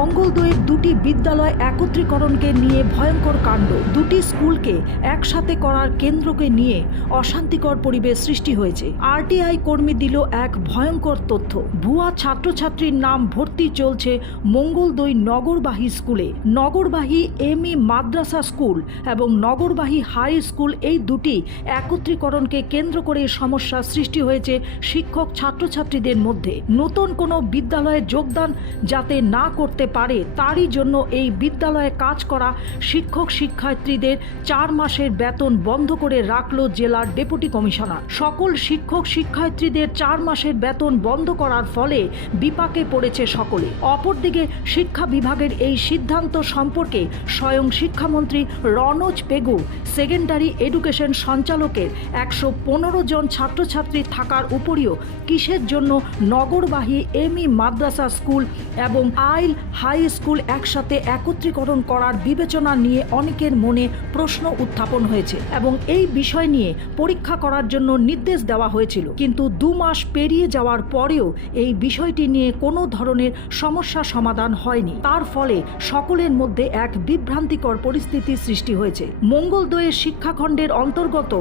মঙ্গলদৈয়ের দুটি বিদ্যালয় একত্রীকরণকে নিয়ে ভয়ঙ্কর কাণ্ড। দুটি স্কুলকে একসাথে করার কেন্দ্রকে নিয়ে অশান্তিকর পরিবেশ সৃষ্টি হয়েছে। আরটিআই কর্মী দিল এক ভয়ঙ্কর তথ্য। ভুয়া ছাত্রছাত্রীর নাম ভর্তি চলছে মঙ্গলদৈ নগরবাহী স্কুলে। নগরবাহী এমই মাদ্রাসা স্কুল এবং নগরবাহী হাই স্কুল, এই দুটি একত্রীকরণকে কেন্দ্র করে সমস্যা সৃষ্টি হয়েছে শিক্ষক ছাত্রছাত্রীদের মধ্যে। নতুন কোনো বিদ্যালয়ে যোগদান যাতে না করতে পারে তারই জন্য এই বিদ্যালয়ে কাজ করা শিক্ষক শিক্ষার্থীদের 4 মাসের বেতন বন্ধ করে রাখল জেলার ডেপুটি কমিশনার। সকল শিক্ষক শিক্ষার্থীদের 4 মাসের বেতন বন্ধ করার ফলে বিপাকে পড়েছে সকলে। অপরদিকে শিক্ষা বিভাগের এই সিদ্ধান্ত সম্পর্কে স্বয়ং শিক্ষামন্ত্রী রনোজ পেগু সেকেন্ডারি এডুকেশন সঞ্চালকের 115 জন ছাত্রছাত্রী থাকার উপরিও কিসের জন্য নগরবাহী এমই মাদ্রাসা স্কুল এবং আইল হাই স্কুল একসাথে একত্রীকরণ করার বিবেচনা নিয়ে অনেকের মনে প্রশ্ন উত্থাপন হয়েছে এবং এই বিষয় নিয়ে পরীক্ষা করার জন্য নির্দেশ দেওয়া হয়েছিল। কিন্তু 2 মাস পেরিয়ে যাওয়ার পরেও এই বিষয়টি নিয়ে কোনো ধরনের সমস্যা সমাধান হয়নি। তার ফলে সকলের মধ্যে এক বিভ্রান্তিকর পরিস্থিতি সৃষ্টি হয়েছে। মঙ্গলদৈয়ের শিক্ষাখণ্ডের অন্তর্গত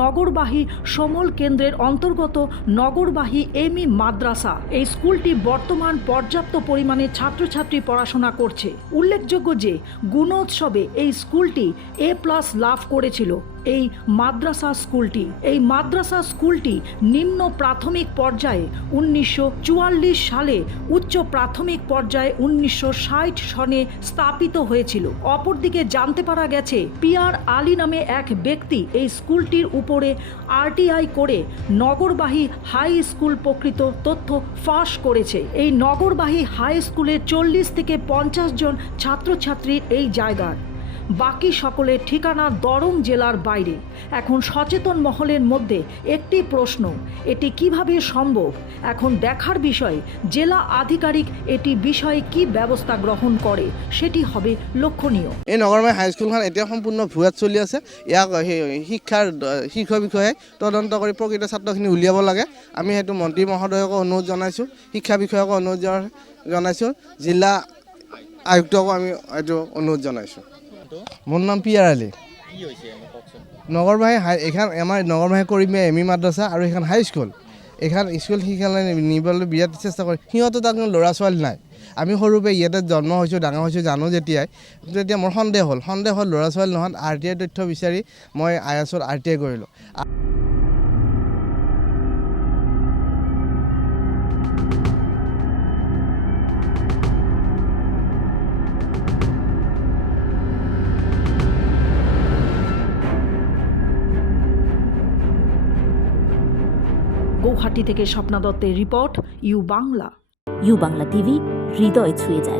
নগরবাহী সমল কেন্দ্রের অন্তর্গত নগরবাহী এমই মাদ্রাসা, এই স্কুলটি বর্তমান পর্যাপ্ত পরিমাণে ছাত্রছাত্রী পড়াশোনা করছে। উল্লেখযোগ্য যে গুণোৎসবে এই স্কুলটি A+ লাভ করেছিল। এই মাদ্রাসা স্কুলটি নিম্ন প্রাথমিক পর্যায়ে 1944 সালে, উচ্চ প্রাথমিক পর্যায়ে 1960 সনে স্থাপিত হয়েছিল। অপরদিকে জানতে পারা গেছে PR আলী নামে এক ব্যক্তি এই স্কুলটির উপরে RTI করে নগরবাহী হাই স্কুল প্রকৃত তথ্য ফাঁস করেছে। এই নগরবাহী হাই স্কুলে 40 থেকে 50 জন ছাত্রছাত্রীর এই জায়গার, বাকি সকলের ঠিকানা দরং জেলার বাইরে। এখন সচেতন মহলের মধ্যে একটি প্রশ্ন, এটি কিভাবে সম্ভব? এখন দেখার বিষয় জেলা আধিকারিক এটি বিষয়ে কি ব্যবস্থা গ্রহণ করে, সেটি হবে লক্ষণীয়। এই নগৰবাহী হাইস্কুলখন এতিয়া সম্পূৰ্ণ ভুৱাত চলি আছে। ইয়াক শিক্ষাৰ শীৰ্ষ বিষয়ে তদন্ত কৰি প্ৰকৃত ছাত্ৰখিনি উলিয়াব লাগে। আমি সেইটো মন্ত্ৰী মহোদয়কো অনুৰোধ জনাইছোঁ, শিক্ষা বিষয়াকো অনুৰোধ জনাইছোঁ, জিলা আয়ুক্তকো আমি এইটো অনুৰোধ জনাইছোঁ। মোৰ নাম PR আলী। নগৰবাহী এইখন আমাৰ নগৰবাহী কৰিমে এমই মাদ্ৰাসা আৰু এইখন হাই স্কুল। এইখন স্কুল শিক্ষালয় নিবলৈ বিৰাট চেষ্টা কৰে। সিহঁতো তাত ল'ৰা ছোৱালী নাই। আমি সৰুপে ইয়াতে জন্ম হৈছোঁ, ডাঙৰ হৈছোঁ, জানো তেতিয়া মোৰ সন্দেহ হ'ল ল'ৰা ছোৱালী নহয়। RTI তথ্য বিচাৰি মই IASত RTI কৰিলোঁ। গৌহাটি থেকে স্বপ্না দত্তের report, U Bangla. U Bangla TV, হৃদয় ছুঁয়ে যায়।